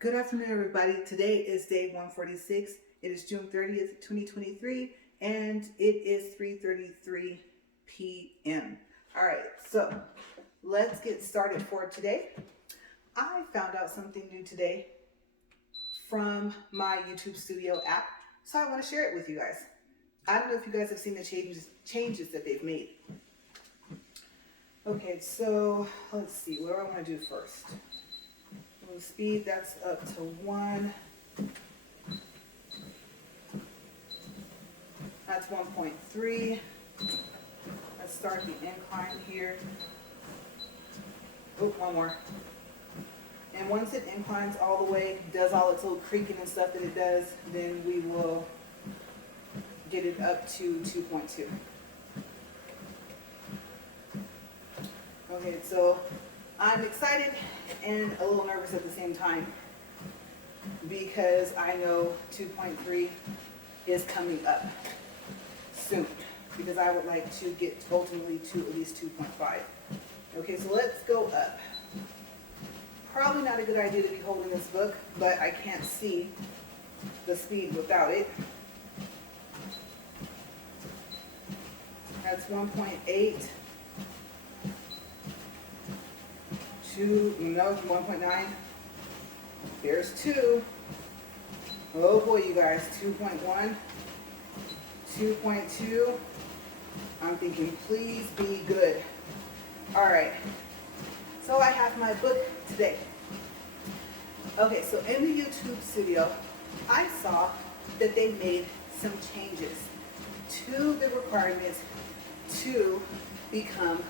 Good afternoon, everybody. Today is day 146. It is June 30th, 2023, and it is 3:33 p.m. All right, so let's get started for today. I found out something new today from my YouTube Studio app, so I want to share it with you guys. I don't know if you guys have seen the changes that they've made. Okay, so let's see, what do I want to do first? Speed, that's up to 1. That's 1.3. Let's start the incline here. Oh, one more. And once it inclines all the way, does all its little creaking and stuff that it does, then we will get it up to 2.2. Okay, so I'm excited and a little nervous at the same time because I know 2.3 is coming up soon because I would like to get ultimately to at least 2.5. Okay, so let's go up. Probably not a good idea to be holding this book, but I can't see the speed without it. That's 1.8. 1.9. There's 2. Oh boy, you guys, 2.1, 2.2. I'm thinking, please be good. All right, so I have my book today. Okay, so in the YouTube Studio, I saw that they made some changes to the requirements to become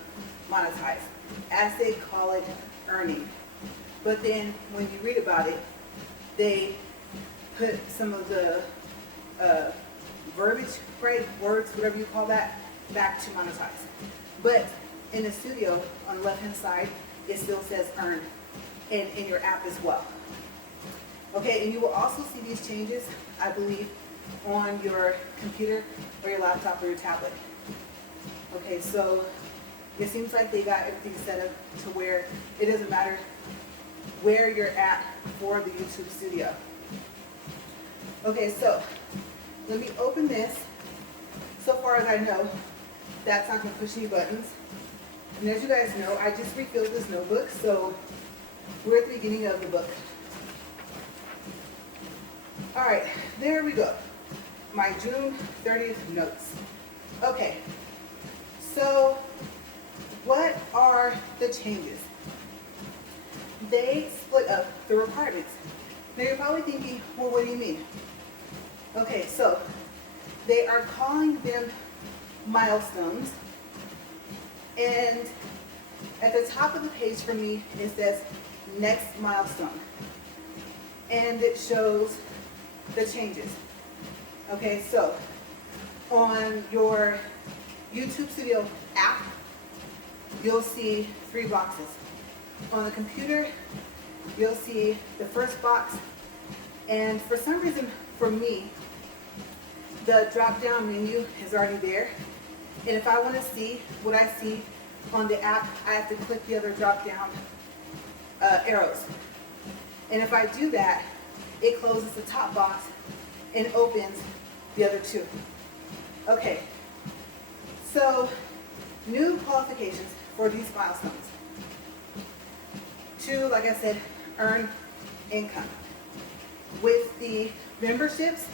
monetized, as they call it, earning. But then when you read about it, they put some of the verbiage, right, words, whatever you call that, back to monetize. But in the studio, on the left hand side, it still says earn, and in your app as well. Okay, and you will also see these changes, I believe, on your computer or your laptop or your tablet. Okay, so it seems like they got everything set up to where it doesn't matter where you're at for the YouTube Studio. Okay, so let me open this. So far as I know, that's not going to push any buttons. And as you guys know, I just refilled this notebook, so we're at the beginning of the book. All right, there we go. My June 30th notes. Okay, so what are the changes? They split up the requirements. Now you're probably thinking, well, what do you mean? Okay, so they are calling them milestones. And at the top of the page for me, it says next milestone. And it shows the changes. Okay, so on your YouTube Studio app, you'll see 3 boxes. On the computer, you'll see the first box, and for some reason, for me, the drop-down menu is already there, and if I want to see what I see on the app, I have to click the other drop-down arrows. And if I do that, it closes the top box and opens the other 2. Okay, so new qualifications for these milestones. 2, like I said, earn income. With the memberships,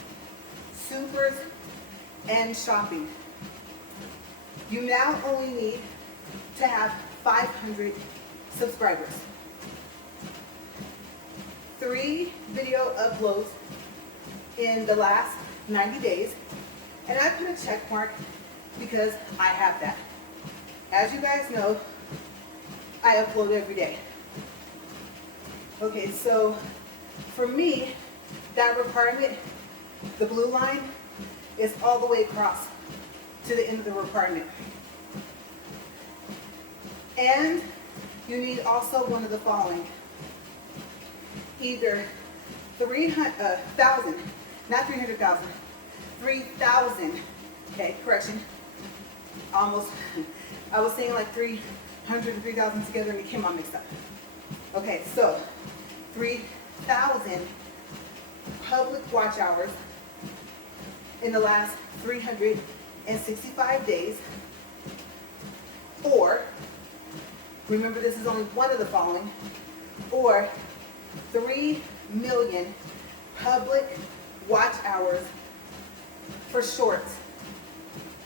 supers, and shopping, you now only need to have 500 subscribers. 3 video uploads in the last 90 days, and I put a check mark because I have that. As you guys know, I upload every day. Okay, so for me, that requirement, the blue line, is all the way across to the end of the requirement. And you need also one of the following. Either 300,000, not 300,000, 3,000, okay, correction, almost, I was saying like 300 and 3,000 together and it came out mixed up. Okay, so 3,000 public watch hours in the last 365 days, or, remember this is only one of the following, or 3 million public watch hours for shorts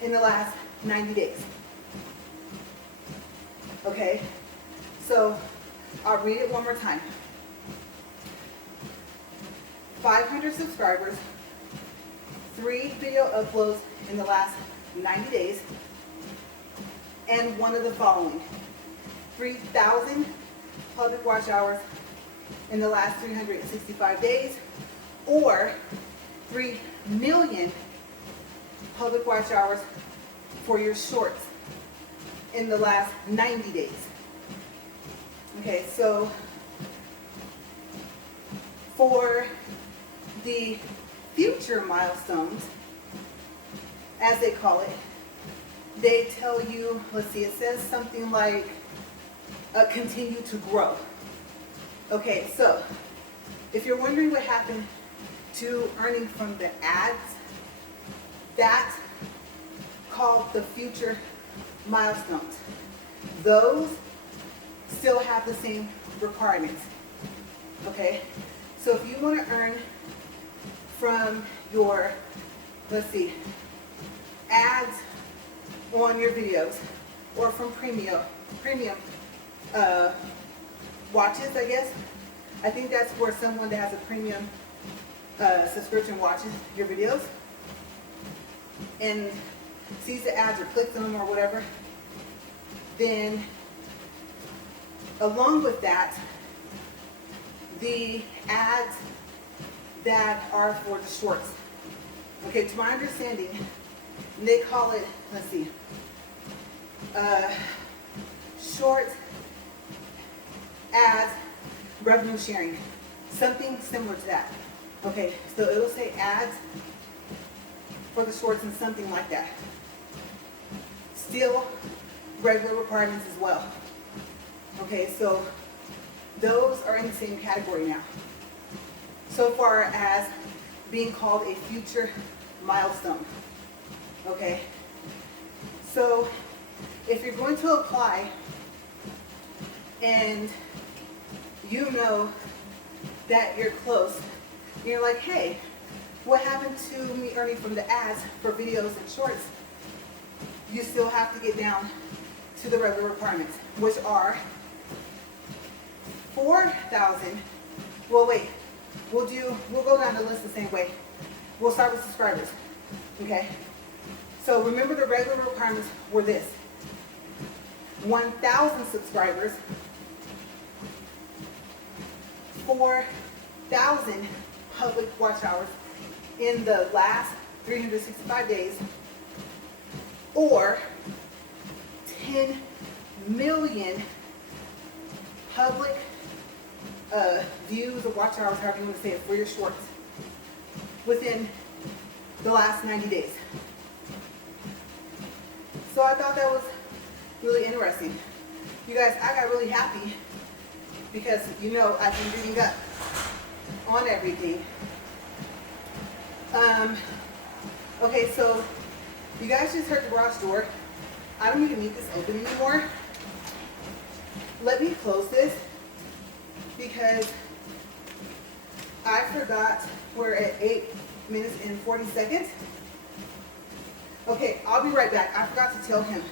in the last 90 days. Okay, so I'll read it one more time. 500 subscribers, 3 video uploads in the last 90 days, and one of the following: 3,000 public watch hours in the last 365 days, or 3 million public watch hours for your shorts in the last 90 days. Okay, so for the future milestones, as they call it, they tell you, let's see, it says something like continue to grow. Okay, so if you're wondering what happened to earning from the ads, that's called the future milestones. Those still have the same requirements. Okay, so if you want to earn from your, let's see, ads on your videos, or from premium watches, I guess. I think that's where someone that has a premium subscription watches your videos and sees the ads or clicks on them or whatever. Then along with that, the ads that are for the shorts. Okay, to my understanding, they call it, let's see, short ads revenue sharing, something similar to that. Okay, so it'll say ads for the shorts and something like that. Still regular requirements as well. Okay, so those are in the same category now, so far as being called a future milestone. Okay, so if you're going to apply and you know that you're close, you're like, hey, what happened to me earning from the ads for videos and shorts? You still have to get down to the regular requirements, which are 4,000. Well, wait, we'll go down the list the same way. We'll start with subscribers. Okay, so remember the regular requirements were this: 1,000 subscribers, 4,000 public watch hours in the last 365 days, or 10 million public views or watch hours, however you want to say it, for your shorts within the last 90 days. So I thought that was really interesting. You guys, I got really happy because, you know, I've been reading up on everything. Okay, so you guys just heard the garage door. I don't even need this open anymore. Let me close this because I forgot we're at 8 minutes and 40 seconds. Okay, I'll be right back. I forgot to tell him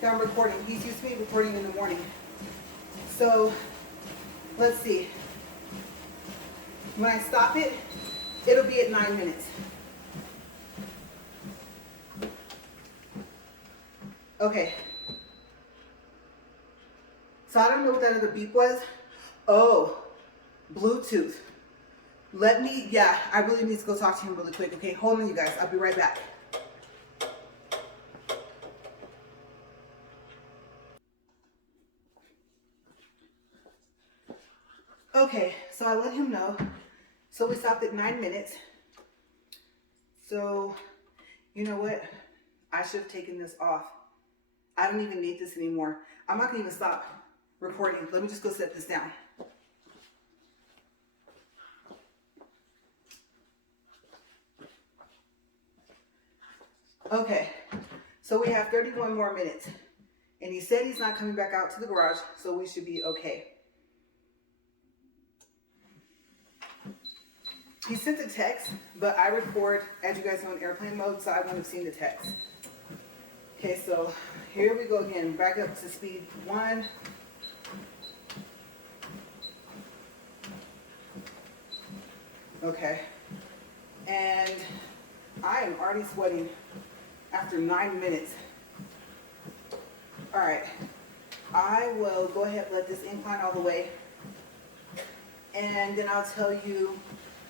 that I'm recording. He's used to me recording in the morning. So let's see. When I stop it, it'll be at 9 minutes. Okay. So I don't know what that other beep was. Oh, Bluetooth. I really need to go talk to him really quick. Okay, hold on, you guys. I'll be right back. Okay, so I let him know. So we stopped at 9 minutes. So, you know what? I should have taken this off. I don't even need this anymore. I'm not gonna even stop recording. Let me just go set this down. Okay, so we have 31 more minutes. And he said he's not coming back out to the garage, so we should be okay. He sent a text, but I record, as you guys know, in airplane mode, so I wouldn't have seen the text. Okay, so here we go again. Back up to speed 1. Okay. And I am already sweating after 9 minutes. All right. I will go ahead and let this incline all the way. And then I'll tell you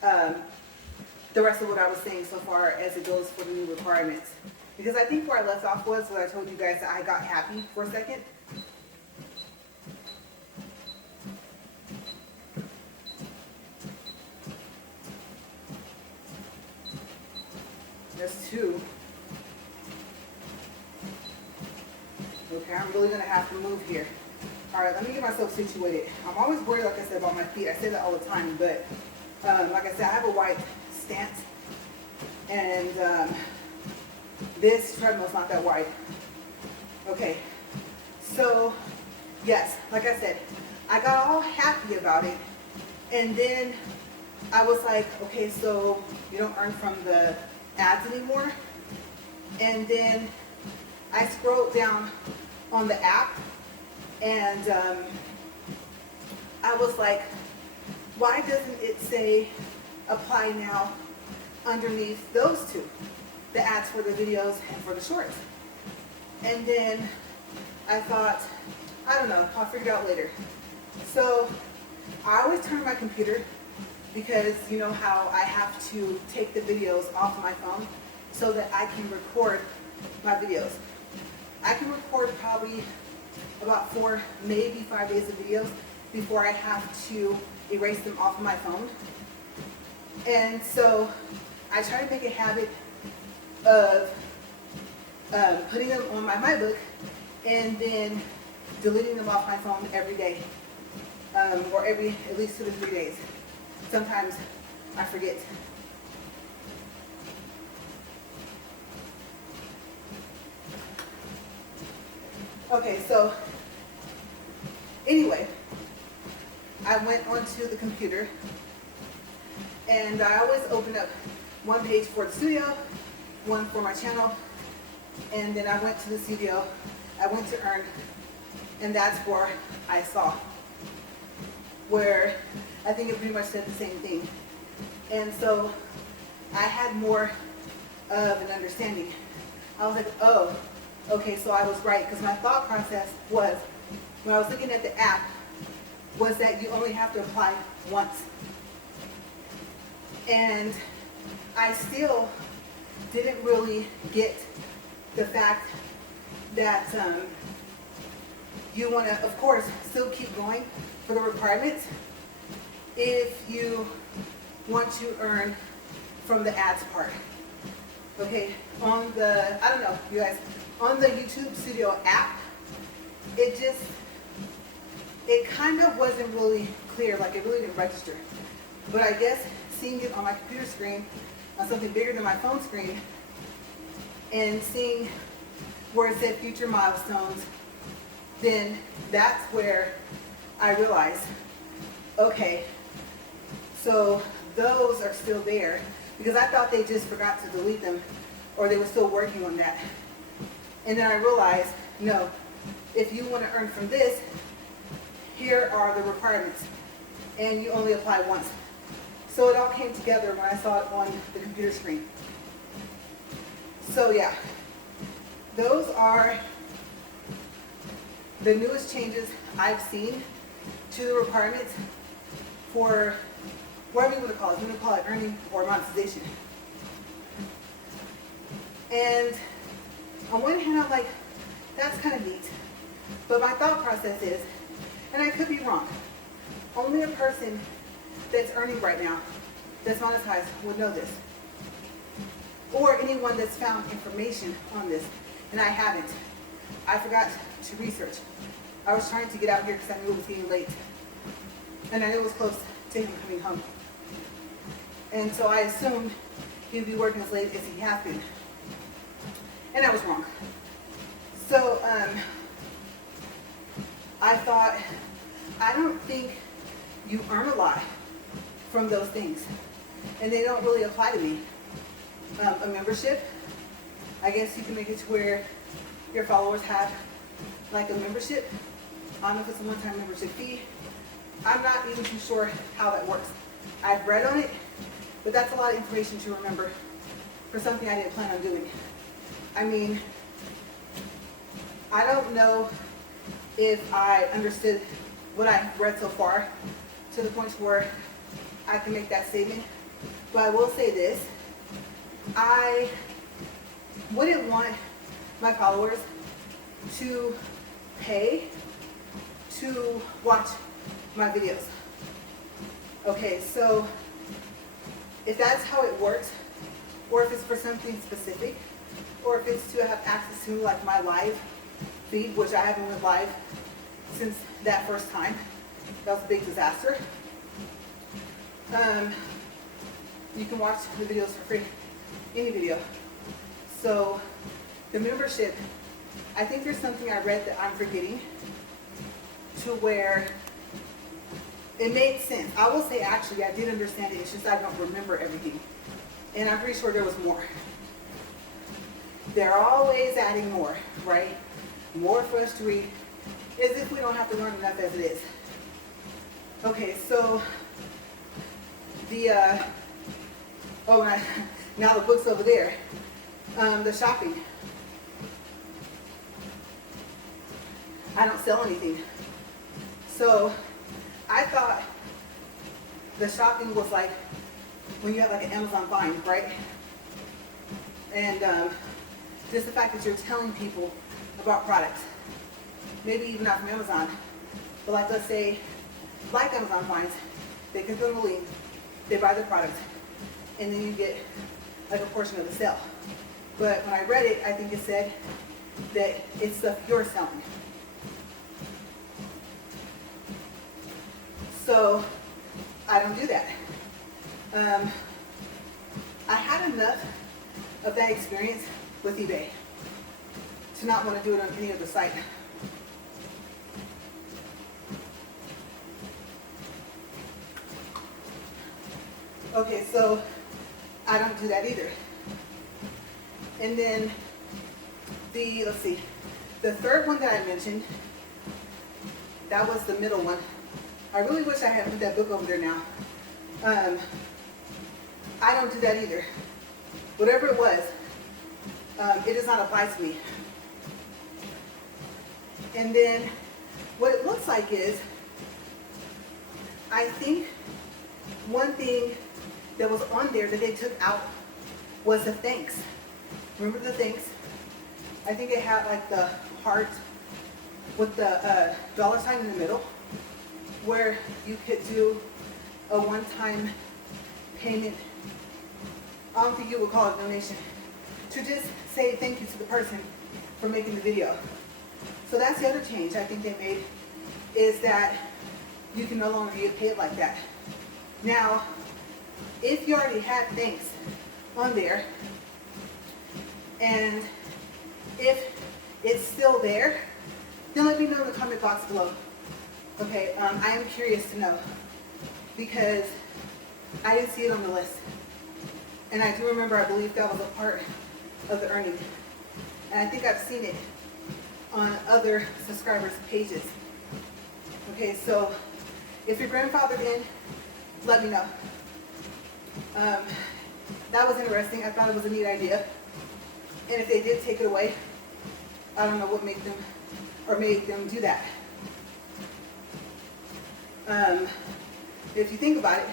the rest of what I was saying so far as it goes for the new requirements. Because I think where I left off was when I told you guys that I got happy for a second. There's 2. Okay, I'm really gonna have to move here. All right, let me get myself situated. I'm always worried, like I said, about my feet. I say that all the time, but like I said, I have a wide stance, and this treadmill's not that wide. Okay, so yes, like I said, I got all happy about it, and then I was like, okay, so you don't earn from the ads anymore. And then I scrolled down on the app, and I was like, why doesn't it say apply now underneath those 2, the ads for the videos and for the shorts? And then I thought, I don't know, I'll figure it out later. So I always turn my computer, because you know how I have to take the videos off my phone so that I can record my videos. I can record probably about 4, maybe 5 days of videos before I have to erase them off of my phone. And so I try to make a habit of putting them on my MyBook and then deleting them off my phone every day, or every at least 2 to 3 days. Sometimes I forget. Okay, so anyway, I went onto the computer, and I always open up one page for the studio, one for my channel, and then I went to the studio, I went to earn, and that's where I saw where I think it pretty much said the same thing. And so I had more of an understanding. I was like, oh, okay, so I was right, because my thought process was, when I was looking at the app, was that you only have to apply once. And I still didn't really get the fact that you want to, of course, still keep going for the requirements if you want to earn from the ads part. Okay, on the, I don't know, you guys, on the YouTube Studio app, it kind of wasn't really clear, like it really didn't register. But I guess seeing it on my computer screen, on something bigger than my phone screen, and seeing where it said future milestones, then that's where I realized, okay, so those are still there, because I thought they just forgot to delete them, or they were still working on that. And then I realized, no, if you want to earn from this, here are the requirements, and you only apply once. So it all came together when I saw it on the computer screen. So yeah, those are the newest changes I've seen to the requirements for whatever you want to call it. You want to call it earning or monetization. And on one hand, I'm like, that's kind of neat. But my thought process is, and I could be wrong, only a person that's earning right now, that's monetized, would know this. Or anyone that's found information on this, and I haven't. I forgot to research. I was trying to get out here because I knew it was getting late. And I knew it was close to him coming home. And so I assumed he would be working as late as he has been. And I was wrong. So I thought, I don't think you earn a lot from those things. And they don't really apply to me. A membership, I guess you can make it to where your followers have like a membership. I don't know if it's a one-time membership fee. I'm not even too sure how that works. I've read on it, but that's a lot of information to remember for something I didn't plan on doing. I mean, I don't know if I understood what I've read so far to the point where I can make that statement, but I will say this. I wouldn't want my followers to pay to watch my videos. Okay, so if that's how it works, or if it's for something specific, or if it's to have access to like my live feed, which I haven't went live since that first time. That was a big disaster. You can watch the videos for free, any video. So the membership, I think there's something I read that I'm forgetting to where it made sense. I will say actually I did understand it, it's just I don't remember everything. And I'm pretty sure there was more. They're always adding more, right? More for us to read, as if we don't have to learn enough as it is. Okay, so now the book's over there. The shopping. I don't sell anything. So I thought the shopping was like when you have like an Amazon find, right? And just the fact that you're telling people about products. Maybe even not from Amazon, but like let's say, like Amazon finds, they click on the link, they buy the product, and then you get like a portion of the sale. But when I read it, I think it said that it's stuff you're selling. So I don't do that. I had enough of that experience with eBay to not want to do it on any other site. Okay, so I don't do that either. And then the third one that I mentioned, that was the middle one. I really wish I had put that book over there now. I don't do that either. Whatever it was, it does not apply to me. And then what it looks like is, I think one thing that was on there that they took out was the thanks. Remember the thanks? I think it had like the heart with the dollar sign in the middle, where you could do a one-time payment. I don't think you would call it a donation, to just say thank you to the person for making the video. So that's the other change I think they made, is that you can no longer get paid like that. Now, if you already had thanks on there, and if it's still there, then let me know in the comment box below. Okay, I am curious to know, because I didn't see it on the list. And I do remember, I believe that was a part of the earning. And I think I've seen it on other subscribers' pages. Okay, so if you're grandfathered in, let me know. That was interesting. I thought it was a neat idea. And if they did take it away, I don't know what made them do that. If you think about it,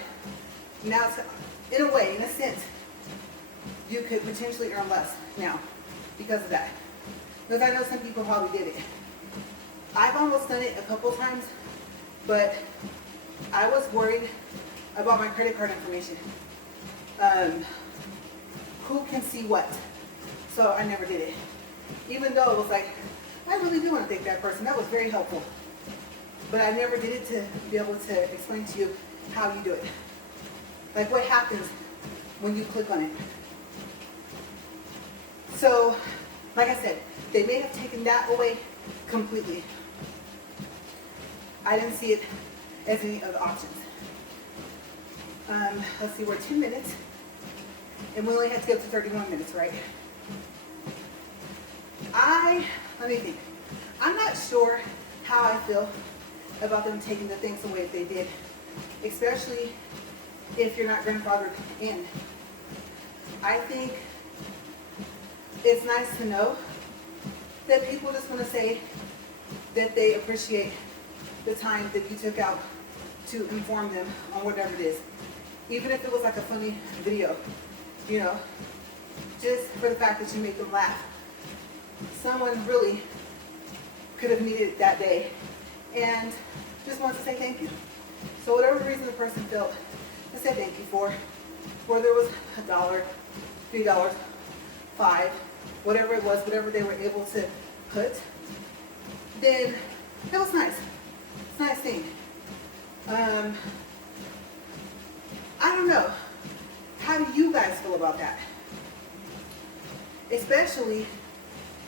now it's, in a way, in a sense, you could potentially earn less now because of that. Because I know some people probably did it. I've almost done it a couple times, but I was worried about my credit card information. Who can see what? So I never did it. Even though it was like, I really do want to thank that person. That was very helpful. But I never did it to be able to explain to you how you do it. Like what happens when you click on it. So Like I said, they may have taken that away completely. I didn't see it as any of the options. Let's see, we're 10 minutes, and we only had to go to 31 minutes, right? Let me think. I'm not sure how I feel about them taking the things away if they did, especially if you're not grandfathered in. I think it's nice to know that people just want to say that they appreciate the time that you took out to inform them on whatever it is. Even if it was like a funny video, you know, just for the fact that you made them laugh. Someone really could have needed it that day and just wants to say thank you. So whatever reason the person felt to say thank you for, whether it was $1, $3, $5, whatever it was, whatever they were able to put, then it was nice. It's a nice thing. I don't know. How do you guys feel about that? Especially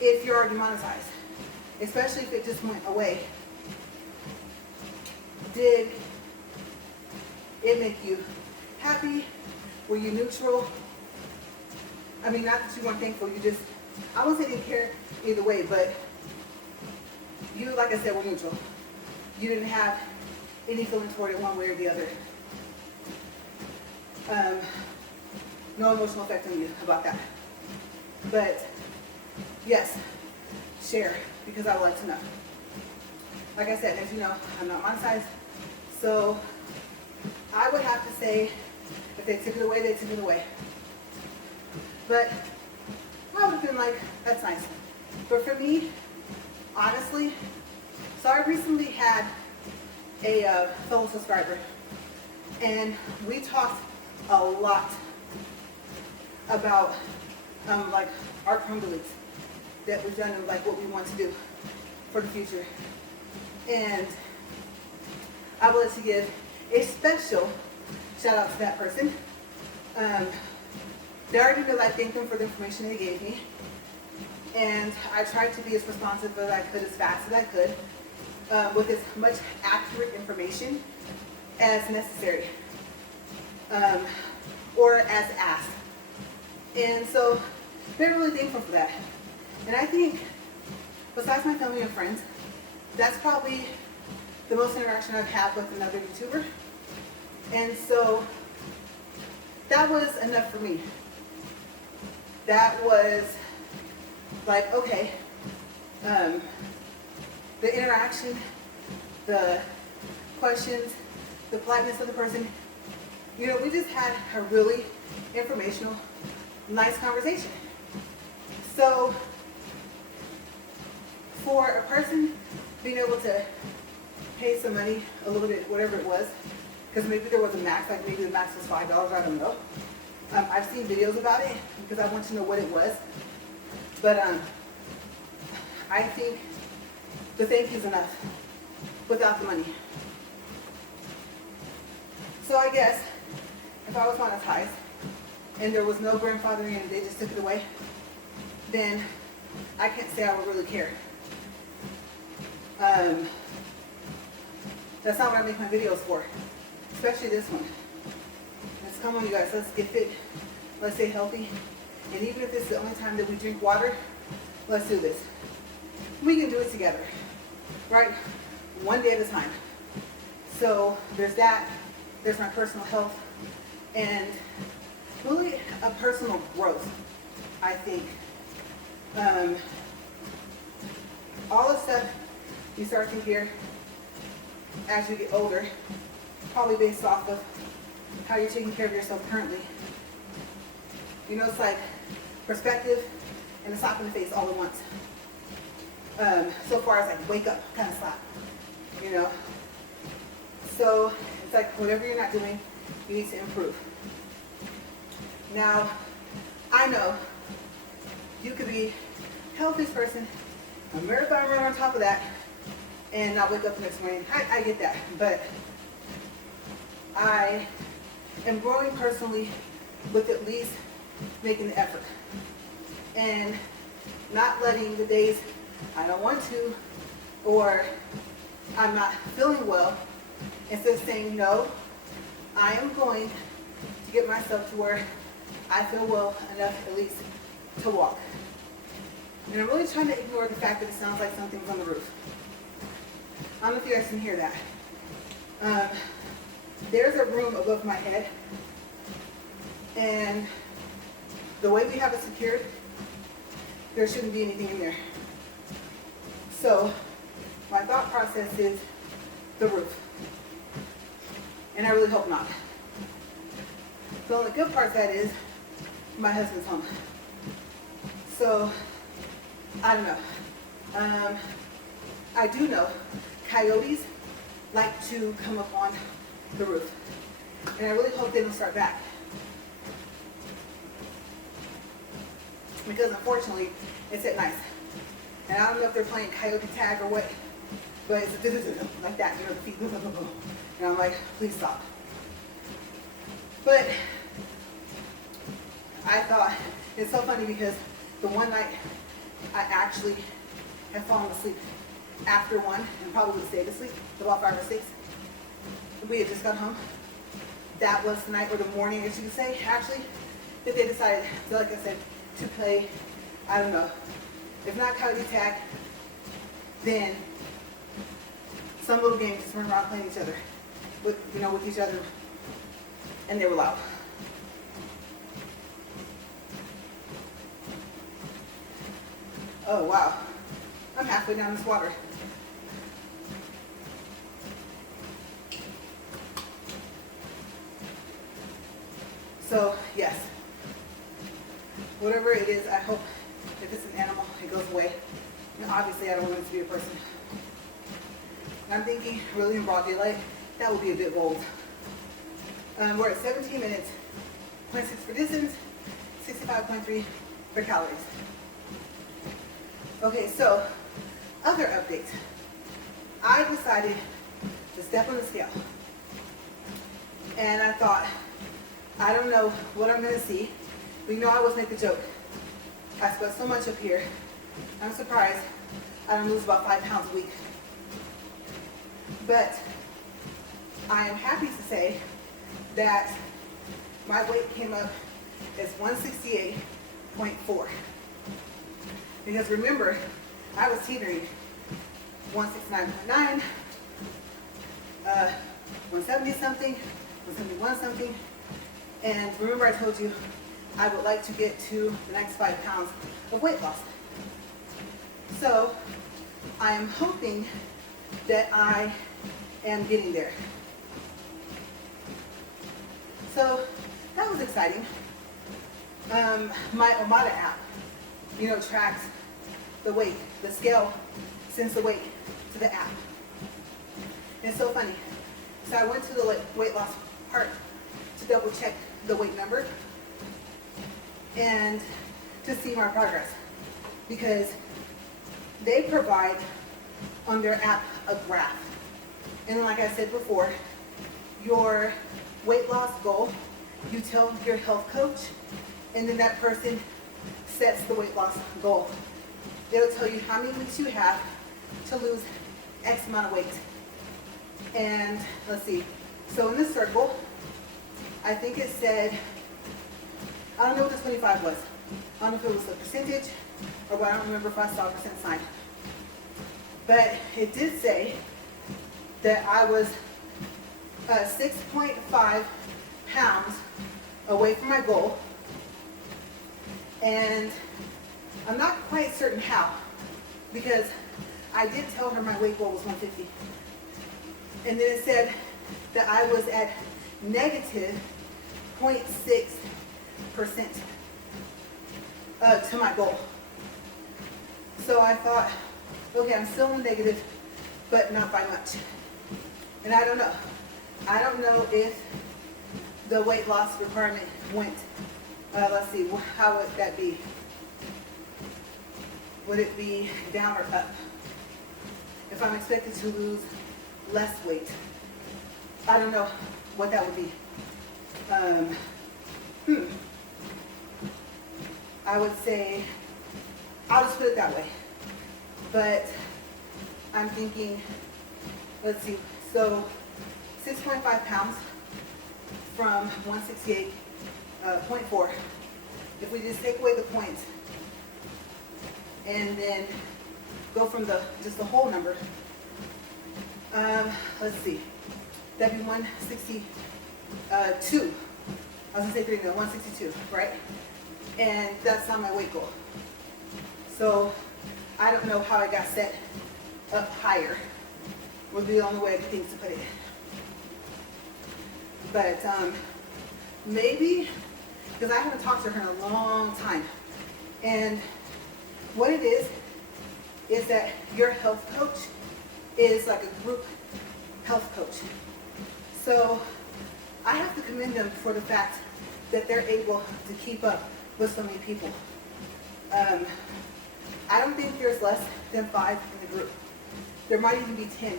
if you're already monetized. Especially if it just went away. Did it make you happy? Were you neutral? I mean, not that you weren't thankful, you just, I won't say didn't care either way, but you, like I said, were neutral. You didn't have any feeling toward it one way or the other. No emotional effect on you about that. But yes, share, because I would like to know. Like I said, as you know, I'm not monetized, so I would have to say, if they took it away, they took it away. But I would have been like, that's nice. But for me, honestly, so I recently had a fellow subscriber, and we talked a lot about like our Chrome deletes that we've done and like what we want to do for the future. And I would like to give a special shout out to that person. They already knew I thanked them for the information they gave me. And I tried to be as responsive as I could, as fast as I could, with as much accurate information as necessary, or as asked. And so they're really thankful for that. And I think, besides my family and friends, that's probably the most interaction I've had with another YouTuber. And so that was enough for me. That was like, okay, the interaction, the questions, the politeness of the person, you know, we just had a really informational, nice conversation. So for a person being able to pay some money, a little bit, whatever it was, because maybe there was a max, like maybe the max was $5, I don't know. I've seen videos about it because I want to know what it was. But I think the thank you is enough without the money. So I guess if I was monetized and there was no grandfathering and they just took it away, then I can't say I would really care. That's not what I make my videos for, especially this one. Let's come on, you guys, let's get fit, let's stay healthy. And even if this is the only time that we drink water, let's do this. We can do it together, right? One day at a time. So there's that, there's my personal health, and really a personal growth, I think. All the stuff you start to hear as you get older, probably based off of how you're taking care of yourself currently. You know, it's like perspective and a slap in the face all at once. So far as like wake up kind of slap, you know. So it's like whatever you're not doing, you need to improve. Now, I know you could be healthiest person, a marathon runner on top of that, and not wake up the next morning. I get that, but I am growing personally with at least making the effort. And not letting the days I don't want to or I'm not feeling well, instead of saying no, I am going to get myself to where I feel well enough at least to walk. And I'm really trying to ignore the fact that it sounds like something's on the roof. I don't know if you guys can hear that. There's a room above my head, and the way we have it secured, there shouldn't be anything in there. So my thought process is the roof. And I really hope not. The only good part of that is my husband's home. So I don't know. I do know coyotes like to come up on the roof. And I really hope they don't start back. Because unfortunately, it's at night. And I don't know if they're playing coyote tag or what, but it's like that, you know, the feet. And I'm like, please stop. But I thought, it's so funny because the one night I actually had fallen asleep after one and probably would have stayed asleep about 5 or 6. We had just got home. That was the night or the morning, as you could say, actually, that they decided, so like I said, to play, I don't know, if not coyote tag, then some little game, just run around playing each other, with each other, and they were loud. Oh wow, I'm halfway down this water. So yes, whatever it is, I hope if it's an animal, it goes away. And obviously I don't want it to be a person. And I'm thinking really in broad daylight, that would be a bit bold. We're at 17 minutes, 0.6 for distance, 65.3 for calories. Okay, so other updates. I decided to step on the scale. And I thought, I don't know what I'm gonna see, but I always make the joke. I sweat so much up here, I'm surprised I don't lose about 5 pounds a week. But I am happy to say that my weight came up as 168.4. Because remember, I was teetering 169.9, 170 something, 171 something. And remember I told you I would like to get to the next 5 pounds of weight loss. So I am hoping that I am getting there. So that was exciting. My Omada app, tracks the weight, the scale sends the weight to the app. And it's so funny. So I went to the weight loss part to double check the weight number and to see my progress, because they provide on their app a graph. And then, like I said before, your weight loss goal, you tell your health coach, and then that person sets the weight loss goal. It'll tell you how many weeks you have to lose X amount of weight. And let's see, so in this circle, I think it said, I don't know what this 25 was. I don't know if it was a percentage or what, I don't remember if I saw a percent sign. But it did say that I was 6.5 pounds away from my goal. And I'm not quite certain how, because I did tell her my weight goal was 150. And then it said that I was at negative 0.6% to my goal. So I thought, okay, I'm still in negative, but not by much. And I don't know. I don't know if the weight loss requirement went, let's see, how would that be? Would it be down or up? If I'm expected to lose less weight, I don't know what that would be. I would say I'll just put it that way. But I'm thinking, let's see, so 6.5 pounds from 168.4. If we just take away the points and then go from just the whole number, let's see, that'd be 162. I was gonna say 3, no, 162, right? And that's not my weight goal. So I don't know how I got set up higher. Would be the only way I could think to put it. But maybe, because I haven't talked to her in a long time. And what it is that your health coach is like a group health coach. So I have to commend them for the fact that they're able to keep up with so many people. I don't think there's less than 5 in the group. There might even be 10.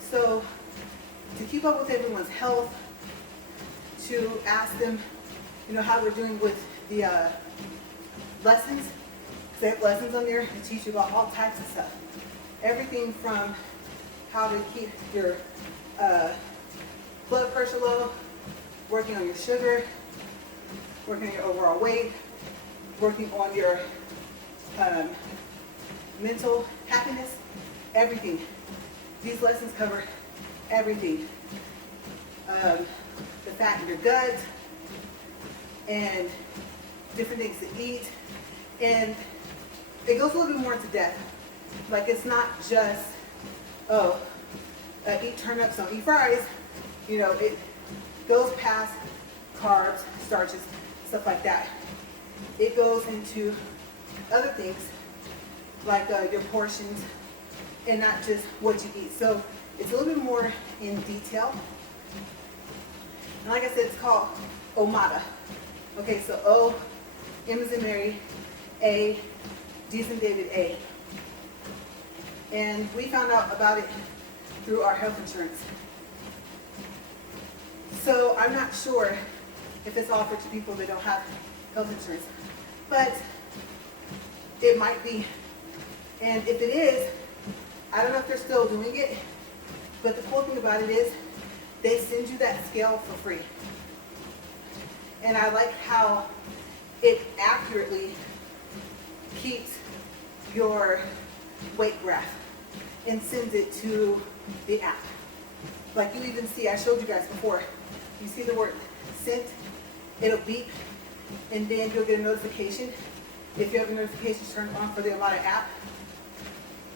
So to keep up with everyone's health, to ask them, how they're doing with the lessons. They have lessons on there to teach you about all types of stuff. Everything from how to keep your blood pressure low, working on your sugar, working on your overall weight, working on your mental happiness, everything. These lessons cover everything. The fat in your gut and different things to eat. And it goes a little bit more into depth. Like it's not just, eat turnips, don't eat fries. It goes past carbs, starches, stuff like that. It goes into other things like your portions and not just what you eat. So it's a little bit more in detail. And like I said, it's called Omada. Okay, so O, M as in Mary, A, D as in David, A. And we found out about it through our health insurance. So I'm not sure if it's offered to people that don't have health insurance, but it might be. And if it is, I don't know if they're still doing it, but the cool thing about it is they send you that scale for free. And I like how it accurately keeps your weight graph and sends it to the app. Like you even see, I showed you guys before, you see the word sent, it'll beep, and then you'll get a notification, if you have the notifications turned on for the Omada app,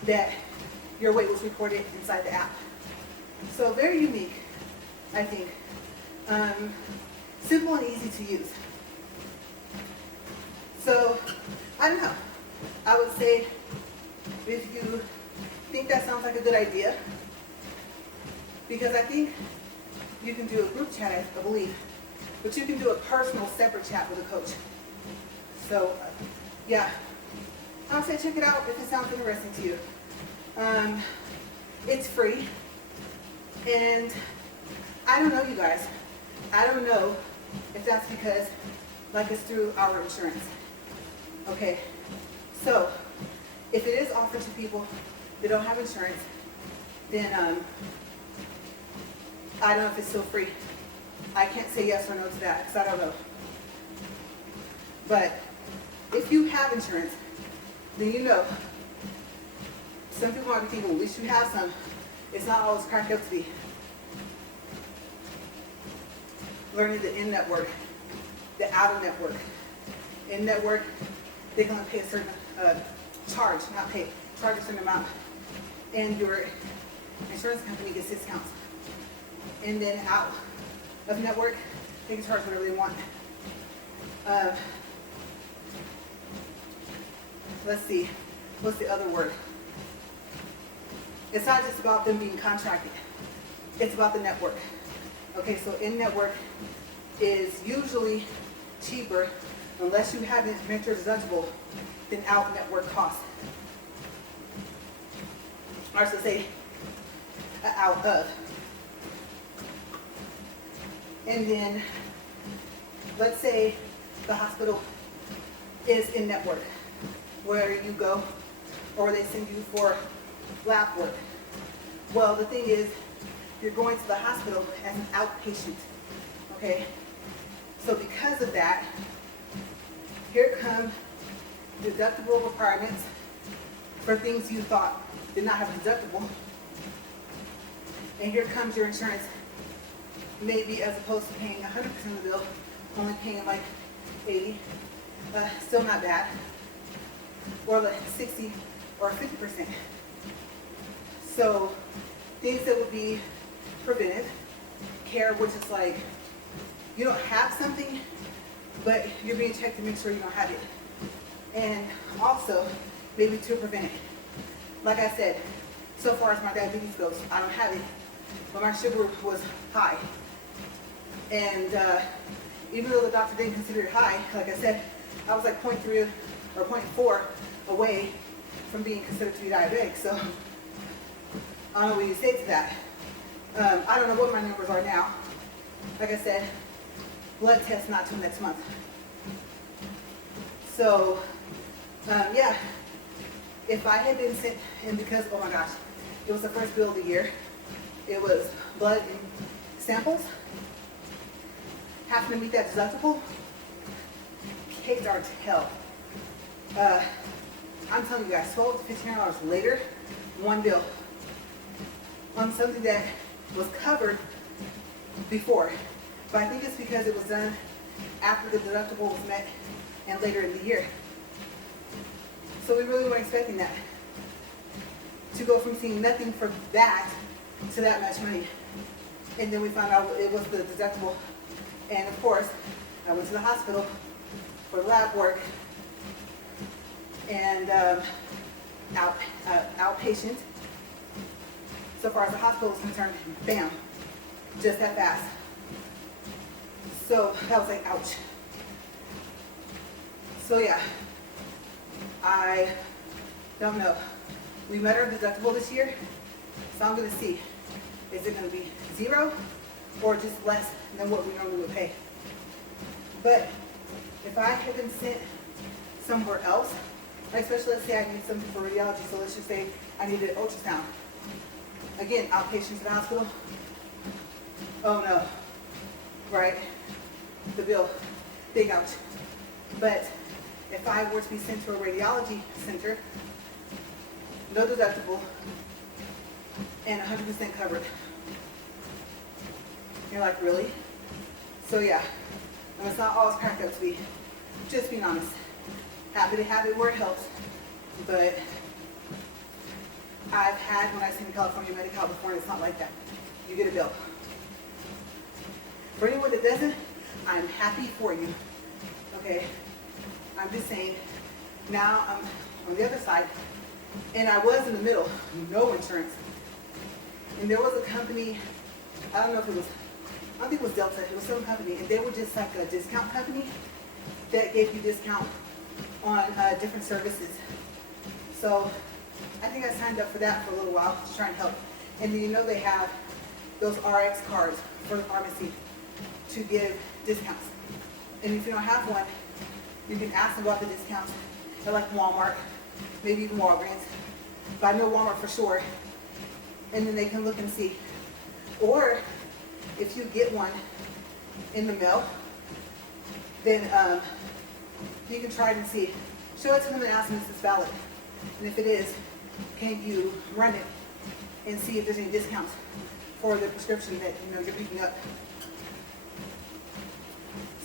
that your weight was recorded inside the app. So very unique, I think. Simple and easy to use. So, I don't know. I would say if you think that sounds like a good idea, because I think you can do a group chat, I believe, but you can do a personal separate chat with a coach. So, yeah. I'll say check it out if it sounds interesting to you. It's free. And I don't know, you guys. I don't know if that's because, like, it's through our insurance. Okay. So, if it is offered to people that don't have insurance, then I don't know if it's still free. I can't say yes or no to that because I don't know. But if you have insurance, then you know. Some people might be thinking, well, at least you have some. It's not always cracked up to be. Learning the in-network, the out-of-network. In-network, they can only pay a certain charge, not pay, charge a certain amount. And your insurance company gets discounts. And then out of network, they can charge whatever they want. Let's see, what's the other word? It's not just about them being contracted. It's about the network. Okay, so in-network is usually cheaper unless you have it Medicare deductible than out-network costs. Or so say out of. And then let's say the hospital is in network. where you go or they send you for lab work. Well, the thing is, you're going to the hospital as an outpatient, okay? So because of that, here come deductible requirements for things you thought did not have a deductible. And here comes your insurance, maybe as opposed to paying 100% of the bill, only paying like 80, still not bad, or like 60 or 50%. So things that would be preventive care, which is like, you don't have something, but you're being checked to make sure you don't have it. And also, maybe to prevent it. Like I said, so far as my diabetes goes, I don't have it, but my sugar was high. And even though the doctor didn't consider it high, like I said, I was like 0.3 or 0.4 away from being considered to be diabetic. So I don't know what you say to that. I don't know what my numbers are now. Like I said, blood test not till next month. So, yeah, if I had been sent, and because, oh my gosh, it was the first bill of the year, it was blood and samples, having to meet that deductible, caked our tail. I'm telling you guys, $12 to $1,500 later, one bill on something that was covered before. But I think it's because it was done after the deductible was met and later in the year. So we really weren't expecting that. To go from seeing nothing for that to that much money. And then we found out it was the deductible. And of course, I went to the hospital for lab work and outpatient. So far as the hospital is concerned, bam, just that fast. So that was like, ouch. So yeah, I don't know. We met our deductible this year, so I'm gonna see, is it gonna be 0 or just less than what we normally would pay? But if I had been sent somewhere else, like especially let's say I need something for radiology, so let's just say I needed an ultrasound. Again, outpatient to the hospital. Oh no, right? The bill, big ouch. But if I were to be sent to a radiology center, no deductible, and 100% covered. You're like, really? So yeah, and it's not always cracked up to be, just being honest. Happy to have it where it helps, but I've had, when I seen California Medi-Cal before, and it's not like that. You get a bill. For anyone that doesn't, I'm happy for you, okay? I'm just saying, now I'm on the other side, and I was in the middle, no insurance. And there was a company, I don't know if it was, I don't think it was Delta, it was some company, and they were just like a discount company that gave you discount on different services. So I think I signed up for that for a little while to try and help. And then you know they have those RX cards for the pharmacy to give discounts. And if you don't have one, you can ask them about the discounts at like Walmart, maybe even Walgreens. But I know Walmart for sure. And then they can look and see. Or if you get one in the mail, then you can try it and see. Show it to them and ask them if it's valid. And if it is, can you run it and see if there's any discounts for the prescription that you're picking up.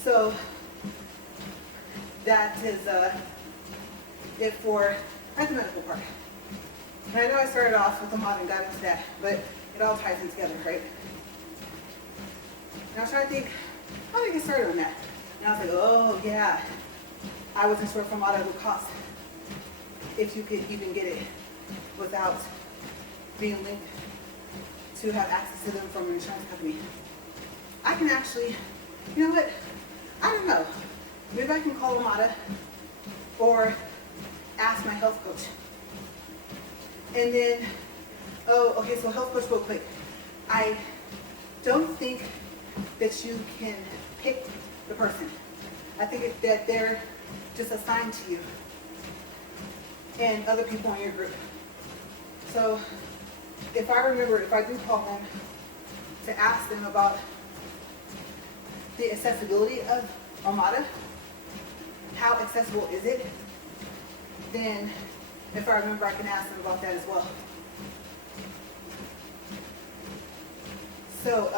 So that is it for the medical part. And I know I started off with Omada and got into that, but it all ties in together, right? And I was trying to think, how did I get started on that? And I was like, oh yeah, I wasn't sure if Omada would cost, if you could even get it without being linked to have access to them from an insurance company. I can actually, you know what? I don't know. Maybe I can call Omada or ask my health coach. And then, oh, okay, so health coach real quick. I don't think that you can pick the person. I think that they're just assigned to you. and other people in your group. So if I do call them to ask them about the accessibility of Omada, how accessible is it, then if I remember, I can ask them about that as well. So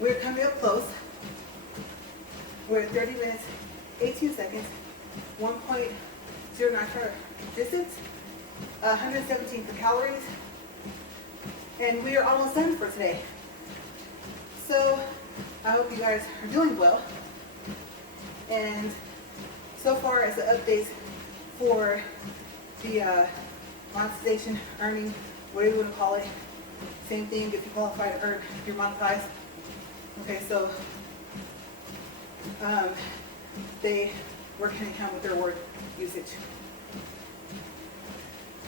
we're coming up close. We're at 30 minutes, 18 seconds, 1.09 for distance, 117 for calories, and we are almost done for today. So I hope you guys are doing well. And so far as the updates for the monetization, earning, whatever you want to call it, same thing if you qualify to earn, you're monetized. Okay, so they work hand in hand with their word usage.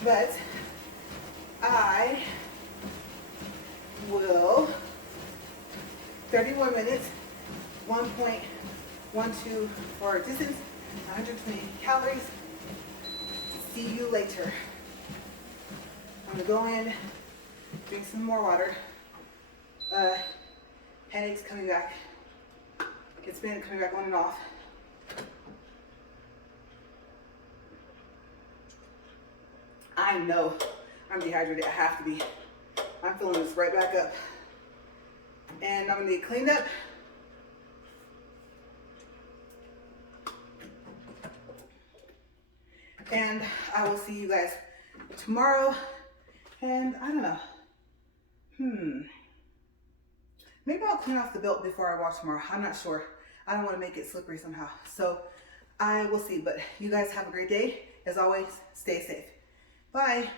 But I will 31 minutes, 1.12 for distance, 120 calories. See you later. I'm gonna go in, drink some more water. Headaches coming back. It's been coming back on and off. I know I'm dehydrated. I have to be. I'm filling this right back up. And I'm gonna get cleaned up. And I will see you guys tomorrow. And I don't know. Maybe I'll clean off the belt before I wash tomorrow. I'm not sure. I don't want to make it slippery somehow. So I will see. But you guys have a great day. As always, stay safe. Bye.